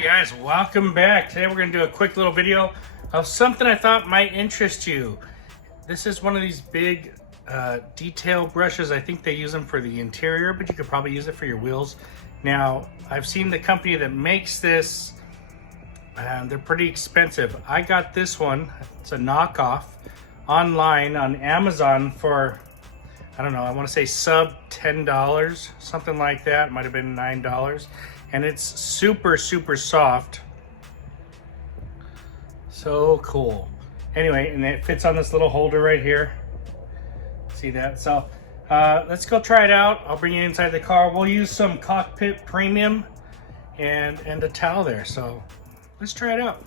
Alright guys, welcome back. Today we're going to do a quick little video of something I thought might interest you. This is one of these big detail brushes. I think they use them for the interior, but you could probably use it for your wheels. Now, I've seen the company that makes this, and they're pretty expensive. I got this one, it's a knockoff, online on Amazon for, I don't know, I want to say sub $10, something like that. It might have been $9. And it's super soft. So cool. Anyway, and it fits on this little holder right here. See that? So let's go try it out. I'll bring you inside the car. We'll use some Cockpit Premium and a towel there. So let's try it out.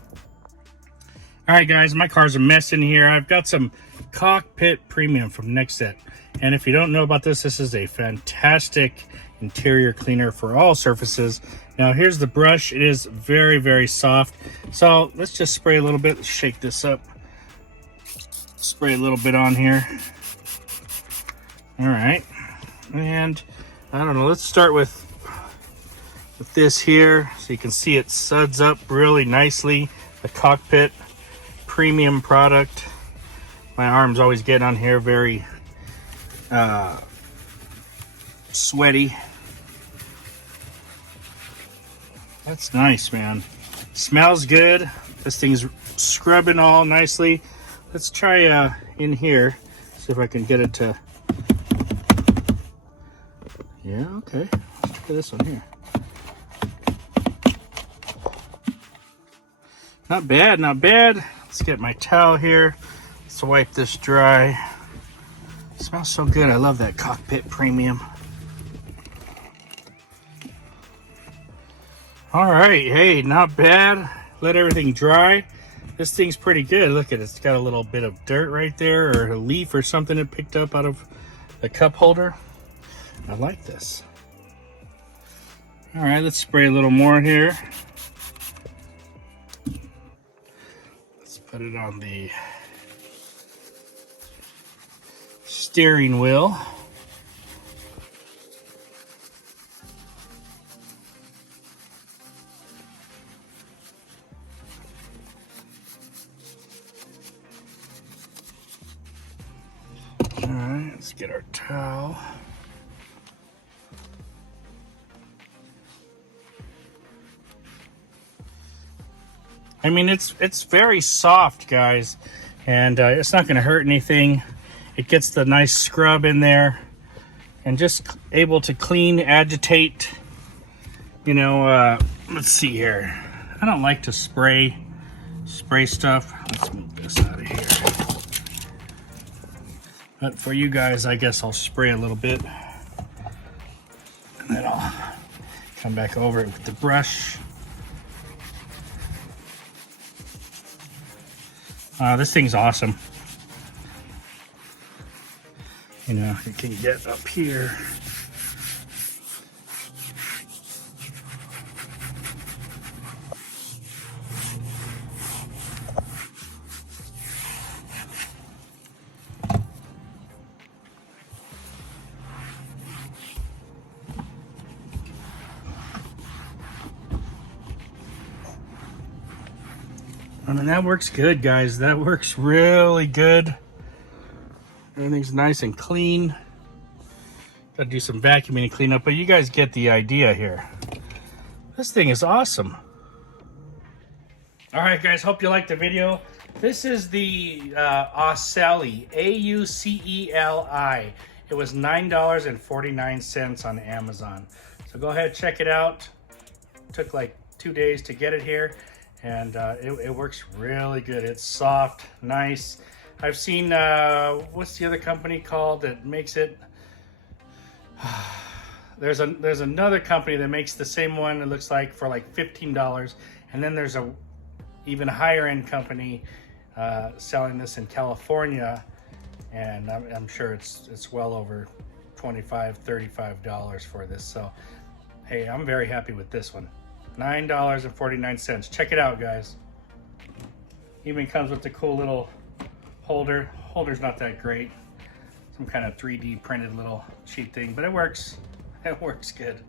All right, guys, my car's a mess in here. I've got some Cockpit Premium from Nextset. And if you don't know about this is a fantastic interior cleaner for all surfaces. Now here's the brush. It is very soft. So let's just spray a little bit. Let's shake this up. Spray a little bit on here. All right. And I don't know, let's start with this here. So you can see it suds up really nicely. The Cockpit Premium product. My arms always get on here very sweaty. That's nice, man. Smells good. This thing's scrubbing all nicely. Let's try in here. See if I can get it to. Yeah, okay. Let's try this one here. Not bad, not bad. Let's get my towel here. Let's wipe this dry. It smells so good. I love that Cockpit Premium. All right, hey, not bad. Let everything dry. This thing's pretty good. Look at it, it's got a little bit of dirt right there, or a leaf or something it picked up out of the cup holder. I like this. All right, let's spray a little more here. Let's put it on the steering wheel. All right, let's get our towel. I mean, it's very soft, guys, and it's not going to hurt anything. It gets the nice scrub in there, and just able to clean, agitate. You know, let's see here. I don't like to spray stuff. Let's move this out of here. But for you guys, I guess I'll spray a little bit. And then I'll come back over it with the brush. This thing's awesome. You know, you can get up here. I mean, that works good, guys. That works really good. Everything's nice and clean. Gotta do some vacuuming and clean up, but you guys get the idea here. This thing is awesome. All right, guys, hope you liked the video. This is the Auceli, A-U-C-E-L-I. It was $9.49 on Amazon. So go ahead, check it out. Took like 2 days to get it here. And it works really good. It's soft, nice. I've seen, what's the other company called that makes it? There's another company that makes the same one, it looks like, for like $15. And then there's a even higher end company selling this in California. And I'm sure it's well over $25, $35 for this. So, hey, I'm very happy with this one. $9.49. Check it out, guys. Even comes with the cool little holder. Holder's not that great. Some kind of 3D printed little cheap thing, but it works. It works good.